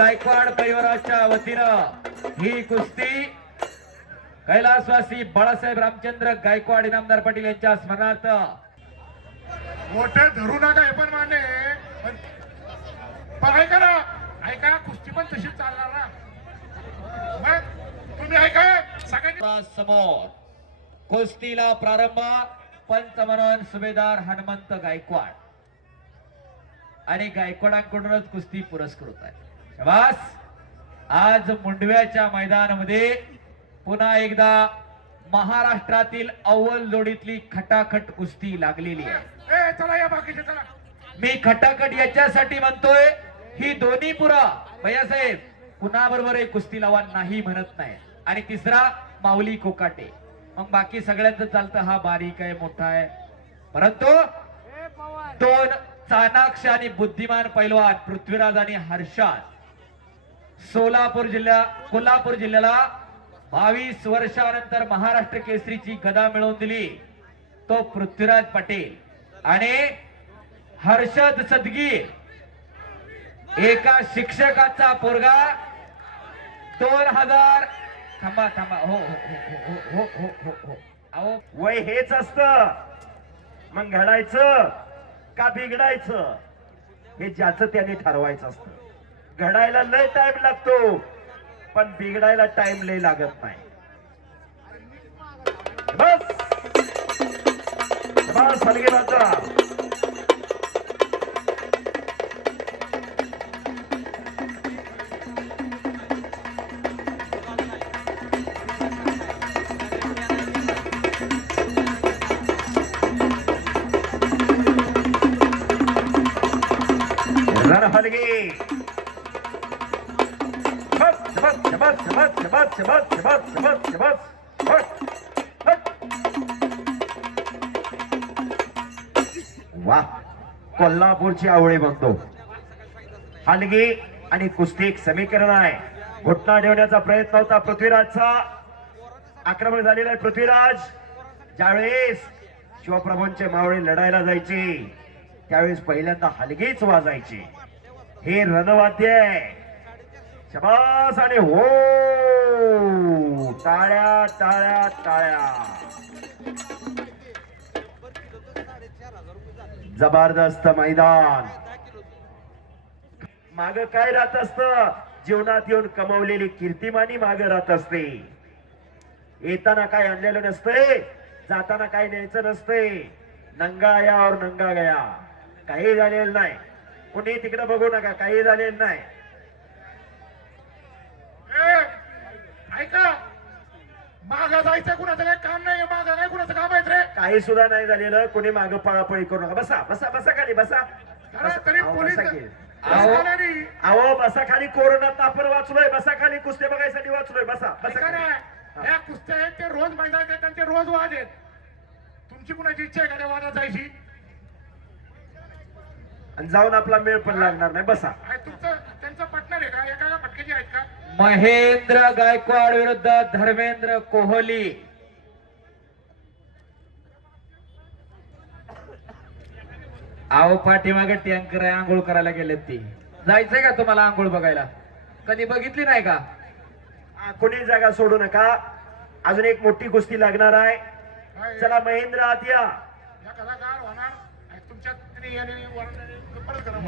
गायकवाड परिवाराच्या वतीनं ही कुस्ती कैलासवासी बाळासाहेब रामचंद्र गायकवाड इनामदार पाटील यांच्या स्मरणार्थ. मोठे धरू नका हे पण मान्य. पण ऐका ना ऐका कुस्ती पण तशीच चालणार ना. तुम्ही ऐका सगळ्यांनी समोर कुस्तीला प्रारंभ पंच म्हणून सुभेदार हनुमंत गायकवाड. आणि गायकवाडांकडूनच कुस्ती पुरस्कृत आहे. शाबास. आज मुंडव्याच्या मैदानामध्ये पुन्हा एकदा महाराष्ट्रातील अव्वल जोडीतली खटाखट कुस्ती लागलेली आहे. चला या बाकीचे चला. मी खटाखट याच्यासाठी म्हणतोय ही दोन्ही पुरा भैयासाहेब कुणाबरोबर एक कुस्ती लावा नाही म्हणत नाही. आणि तिसरा माऊली कोकाटे. मग बाकी सगळ्यांचं चालतं हा बारीक आहे मोठा आहे. परंतु दोन चाणाक्ष आणि बुद्धिमान पैलवान पृथ्वीराज आणि हर्षाद सोलापूर जिल्ह्या कोल्हापूर जिल्ह्याला बावीस वर्षानंतर महाराष्ट्र केसरीची गदा मिळवून दिली. तो पृथ्वीराज पटेल आणि हर्षद सदगी एका शिक्षकाचा पोरगा दोन हजार थांबा थांबा हो हो हो हो हो हो हो. हो, हो. अहो वय हेच असत. मग घडायचं का बिघडायचं? हे ज्याचं त्याने ठरवायचं असतं. घडायला लय टाइम लागतो पण बिघडायला टाइम लय लागत नाही. बस! बस हलगे बस बस बस बस बस बस बस बस वा कोल्हापूरची आवळे बघतो. हलगी आणि कुस्ती एक समीकरण आहे. घुटना ठेवण्याचा प्रयत्न होता पृथ्वीराजचा. आक्रमण झालेलं आहे पृथ्वीराज. ज्यावेळेस शिवप्रभूंचे मावळे लढायला जायचे त्यावेळेस पहिल्यांदा हलगीच वाजायचे. हे रणवाद्य आहे. शबास आणि हो. टाळ्या टाळ्या टाळ्या. जबरदस्त मैदान. माग काय राहत असत? जीवनात येऊन कमवलेली कीर्तिमानी माग राहत असते. येताना काय आणलेलं नसतंय जाताना काय न्यायचं नसतंय. नंगा या और नंगा गया. काही झालेलं नाही. कुणी तिकडे बघू नका काही झालेलं नाही. ऐका. माग जायचं कुणाचं काय काम नाही माग काय कुणाचं काम आहे रे? काही सुद्धा नाही झालेलं. कोणी माग पळापळी करू नका. बसा बसा बसा खाली बसा. तरी अहो, पोलीस बसा की. अहो. बसा नाही. अहो बसा खाली. कोरोनात आपण वाचलोय. बसा खाली. कुस्ते बघायसाठी वाचलोय. बसा बसा ऐका ना. खाली. या कुस्त्या आहेत ते रोज मैदानात आहेत त्यांचे रोज वाद आहेत. तुमची कुणाची इच्छा आहे का त्या वादात जायची आणि जाऊन आपला मेळ पण लागणार नाही. बसा. तुमचं त्यांचं पटणार आहे का? एका आहेत का? महेंद्र गायकवाड विरुद्ध धर्मेंद्र कोहली. आहो पाठीमागे टँकर आहे आंघोळ करायला गेलेत ती. जायचंय का तुम्हाला आंघोळ बघायला? कधी बघितली नाही का? आ, कोणी जागा सोडू नका. अजून एक मोठी कुस्ती लागणार आहे. चला महेंद्र आत या. या कलाकार होणार आणि तुमच्यात त्यांनी याने वरणाने परत करा.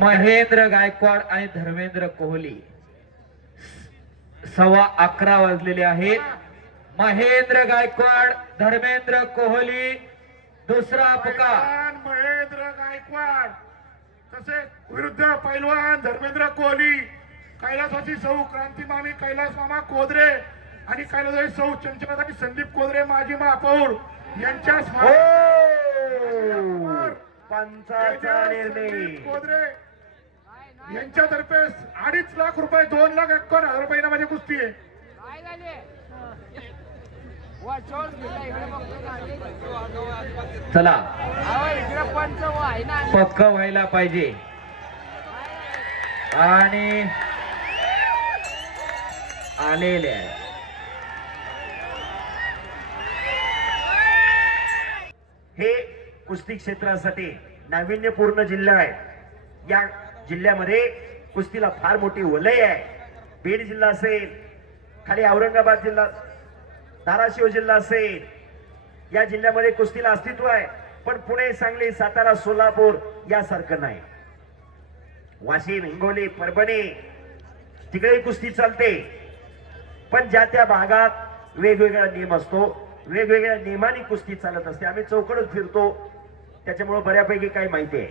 महेंद्र गायकवाड आणि धर्मेंद्र कोहली. सव्वा अकरा वाजलेले आहेत. महेंद्र गायकवाड धर्मेंद्र कोहली दुसरा पुकार. महेंद्र गायकवाड. तसेच विरुद्ध पैलवान धर्मेंद्र कोहली कैलासवासी सौ क्रांती मामी कैलास मामा कोदरे आणि कैलासवासी सौ चंचलाताई संदीप कोदरे माजी महापौर यांच्या निर्णय. यांच्यातर्फे अडीच लाख रुपये दोन लाख एकोण हजार रुपये माझी कुस्ती आहे. चला. पक्क व्हायला पाहिजे. आणि आलेले हे कुस्ती क्षेत्रासाठी नाविन्यपूर्ण जिल्हा आहे. या जिल्ह्यामध्ये कुस्तीला फार मोठी वलय आहे. बीड जिल्हा असेल खाली औरंगाबाद जिल्हा धाराशिव जिल्हा असेल या जिल्ह्यामध्ये कुस्तीला अस्तित्व आहे. पण पुणे सांगली सातारा सोलापूर यासारखं नाही. वाशिम हिंगोली परभणी तिकडे कुस्ती चालते. पण ज्या त्या भागात वेगवेगळा नियम असतो वेगवेगळ्या नियमाने कुस्ती चालत असते. आम्ही चौकडच फिरतो. त्याच्यामुळे बऱ्यापैकी काही माहिती आहे.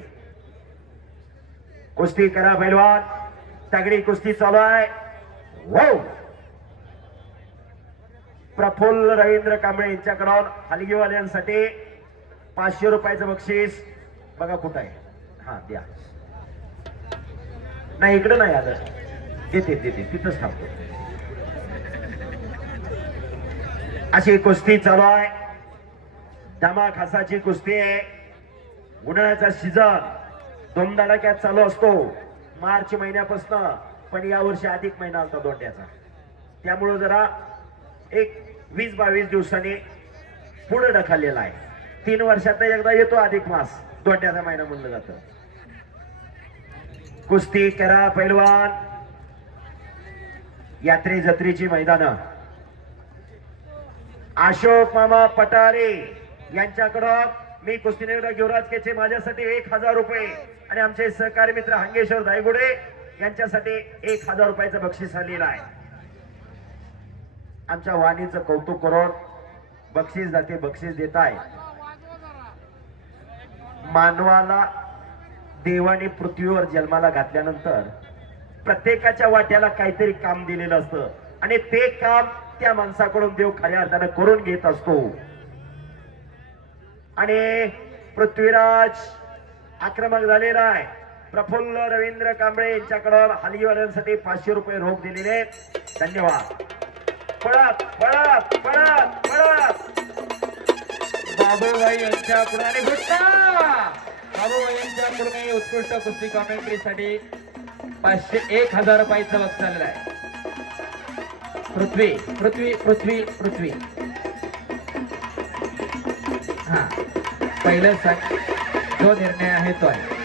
कुस्ती करा पैलवान. तगडी कुस्ती चालू आहे. वाव प्रफुल्ल रवींद्र कांबळे यांच्याकडून हलगीवाल्यांसाठी पाचशे रुपयाचं बक्षीस. बघा कुठं आहे. हा द्या. नाही इकडं नाही आलं. देते देते. तिथंच थांबतो. अशी कुस्ती चालू आहे. दमा खासाची कुस्ती आहे. उन्हाळ्याचा सीझन. धुमधडाक्यात चालू असतो. मार्च महिन्यापासून पण या वर्षी अधिक महिना होता दोंड्याचा त्यामुळं जरा एक वीस बावीस दिवसांनी पुढे ढकललेला आहे. तीन वर्षात एकदा येतो अधिक मास. दोंड्याचा महिना म्हणलं जातं. कुस्ती करा पैलवान. यात्रे जत्रेची मैदानं. अशोक मामा पटारे यांच्याकडं मी कुस्तीनगर युवराजकेचे माझ्यासाठी एक हजार रुपये. आणि आमचे सहकारी मित्र हंगेश्वर दायगुडे यांच्यासाठी एक हजार रुपयाचं बक्षीस आलेलं आहे. आमच्या वाणीचं कौतुक करून बक्षीस जाते बक्षीस देत आहे. मानवाला देवाने पृथ्वीवर जन्माला घातल्यानंतर प्रत्येकाच्या वाट्याला काहीतरी काम दिलेलं असतं. आणि ते काम त्या माणसाकडून देव खऱ्या अर्थानं करून घेत असतो. आणि पृथ्वीराज आक्रमक झालेला आहे. प्रफुल्ल रवींद्र कांबळे यांच्याकडून हलगीवाल्यांसाठी पाचशे रुपये रोख दिलेले धन्यवाद. पळत पळत पळत पळत. बाबूबाई यांच्या पुढे बाबूबाई यांच्या पुढे उत्कृष्ट कुस्ती कॉमेंट्रीसाठी पाचशे एक हजार रुपयाचं बक्षीस आलेलं आहे. पृथ्वी पृथ्वी पृथ्वी पृथ्वी. हा पहिलं सांग जो निर्णय आहे तो आहे.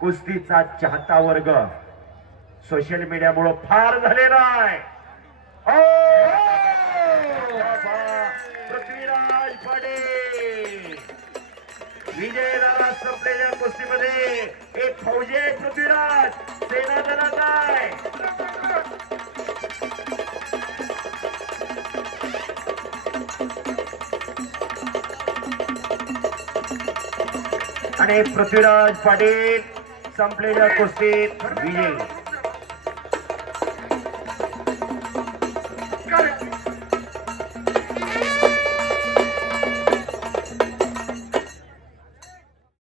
कुस्तीचा चाहता वर्ग सोशल मीडियामुळं फार झालेला आहे हो! विजय दादा संपलेल्या कुस्तीमध्ये एक फौजी आहे पृथ्वीराज. सेना दलात आहे. आणि पृथ्वीराज पाटील संपलेल्या कुस्तीत विजय.